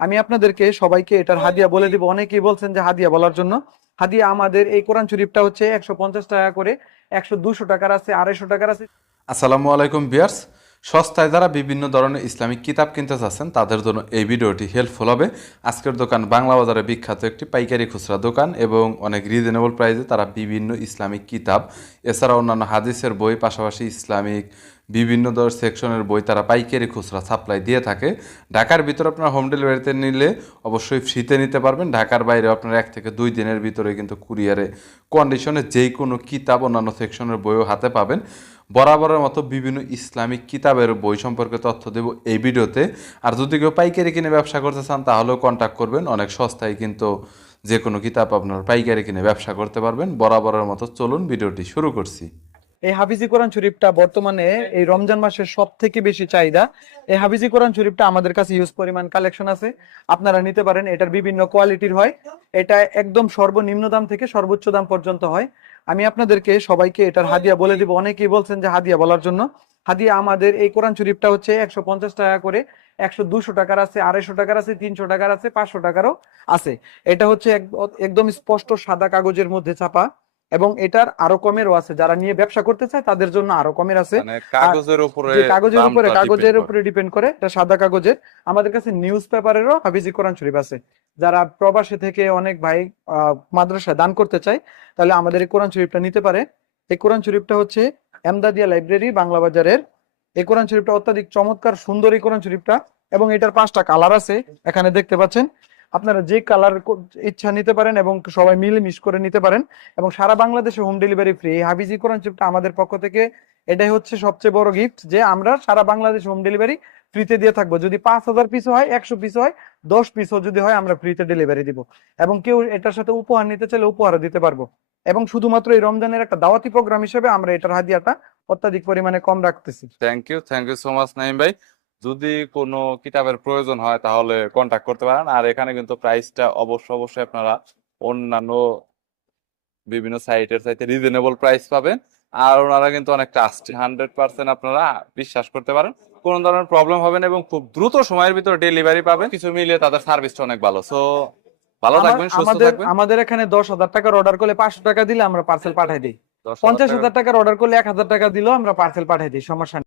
আমি আপনাদেরকে সবাইকে এটার হাদিয়া বলে দিব। অনেকেই বলছেন যে হাদিয়া বলার জন্য। হাদিয়া আমাদের এই কোরআন শরীফটা হচ্ছে 150 টাকা করে, 100-200 টাকার আছে, 250 টাকার আছে। আসসালামু আলাইকুম ভিউয়ার্স। সস্তায় যারা বিভিন্ন ধরনের ইসলামিক কিতাব কিনতে চাচ্ছেন তাদের জন্য এই ভিডিওটি হেল্পফুল হবে। আজকের দোকান বাংলা বাজারে বিখ্যাত একটি পাইকারি খুচরা দোকান এবং অনেক রিজনেবল প্রাইসে তারা বিভিন্ন ইসলামিক কিতাব এছাড়া অন্যান্য হাদিসের বই পাশাপাশি ইসলামিক বিভিন্ন ধরনের সেকশনের বই তারা পাইকারি খুচরা সাপ্লাই দিয়ে থাকে। ঢাকার ভিতরে আপনার হোম ডেলিভারিতে নিলে অবশ্যই ফ্রিতে নিতে পারবেন। ঢাকার বাইরে আপনার 1 থেকে 2 দিনের ভিতরে কিন্তু কুরিয়ারে কন্ডিশনে যেই কোনো কিতাব অন্যান্য সেকশনের বইও হাতে পাবেন। বরাবরের মতো বিভিন্ন ইসলামিক কিতাবের বই সম্পর্কে তথ্য দেব এই ভিডিওতে। আর যদি কেউ পাইকারি কিনে ব্যবসা করতে চান তাহলেও কন্ট্যাক্ট করবেন। অনেক সস্তায় কিন্তু যে কোনো কিতাব আপনার পাইকারি কিনে ব্যবসা করতে পারবেন। বরাবরের মতো চলুন ভিডিওটি শুরু করছি। এই হাফিজি কোরআন শরীফটা বর্তমানে এই রমজান মাসের সব থেকে বেশি চাহিদা। এই হাফিজি কোরআন শরীফটা আমাদের কাছে হিউজ পরিমাণ কালেকশন আছে, আপনারা নিতে পারেন। এটার বিভিন্ন কোয়ালিটির হয়, এটা একদম সর্বনিম্ন দাম থেকে সর্বোচ্চ দাম পর্যন্ত হয়। আমি আপনাদেরকে সবাইকে এটার হাদিয়া বলে দিব। অনেকেই বলছেন যে হাদিয়া বলার জন্য। হাদিয়া আমাদের এই কোরআন শরীফটা হচ্ছে 150 টাকা করে, 100-200 টাকার আছে, 250 টাকার আছে, 300 টাকার আছে, 500 টাকারও আছে। এটা হচ্ছে একদম স্পষ্ট সাদা কাগজের মধ্যে ছাপা, এবং এটার আরো কমেরও আছে। যারা নিয়ে ব্যবসা করতে চায় তাদের জন্য আরো কমের আছে। মানে আর কাগজের উপরে যে কাগজের উপরে দামটা কাগজের ডিপেন্ড উপরে ডিপেন্ড করে, এটা সাদা কাগজের। আমাদের কাছে নিউজ পেপারেরও হাফিজি কোরআন শরীফ আছে। যারা প্রবাসী থেকে অনেক ভাই মাদ্রাসায় দান করতে চায়, তাহলে আমাদের এই কোরআন শরীফটা নিতে পারে। এই কোরআন শরীফটা হচ্ছে এমদাদিয়া লাইব্রেরি বাংলা বাজারের। এই কোরআন শরীফটা অত্যাধিক চমৎকার সুন্দর এই কোরআন শরীফটা, এবং এটার 5টা কালার আছে এখানে দেখতে পাচ্ছেন। আপনারা যে কালার ইচ্ছা নিতে পারেন এবং সবাই মিলেমিশ করে নিতে পারেন, এবং সারা বাংলাদেশে হোম ডেলিভারি ফ্রি। এই হাফিজি কোরআন শরীফটা আমাদের পক্ষ থেকে এটাই হচ্ছে সবচেয়ে বড় গিফট, যে আমরা সারা বাংলাদেশে হোম ডেলিভারি ফ্রিতে দিয়ে থাকবো। যদি 5,000 পিস হয়, 100 পিস হয়, 10 পিসও যদি হয়, আমরা ফ্রিতে ডেলিভারি দিব। এবং কেউ এটার সাথে উপহার নিতে চাইলে উপহারও দিতে পারবো। এবং শুধুমাত্র এই রমজানের একটা দাওয়াতি প্রোগ্রাম হিসেবে আমরা এটার হাদিয়াটা অত্যাধিক পরিমাণে কম রাখতেছি। Thank you so much Naim ভাই। যদি কোনো কিতাবের প্রয়োজন হয় তাহলে কন্ট্যাক্ট করতে পারেন। আর এখানে কিন্তু প্রাইসটা অবশ্যই আপনারা অন্যান্য বিভিন্ন সাইটের চাইতে রিজনেবল প্রাইস পাবেন। আর ওনারা কিন্তু অনেক ট্রাস্টেড, 100% আপনারা বিশ্বাস করতে পারেন। কোনো ধরনের প্রবলেম হবে না এবং খুব দ্রুত সময়ের ভিতরে ডেলিভারি পাবেন। কিছু মিলিয়ে তাদের সার্ভিসটা অনেক ভালো। সো ভালো থাকবেন, সুস্থ আমাদের থাকবেন। আমাদের এখানে 10,000 টাকার অর্ডার করলে 500 টাকা দিলে আমরা পার্সেল পাঠাই দিই। 10,000 টাকা 50,000 টাকার অর্ডার করলে 1,000 টাকা দিলেও আমরা পার্সেল পাঠাই দিই, সমস্যা নেই।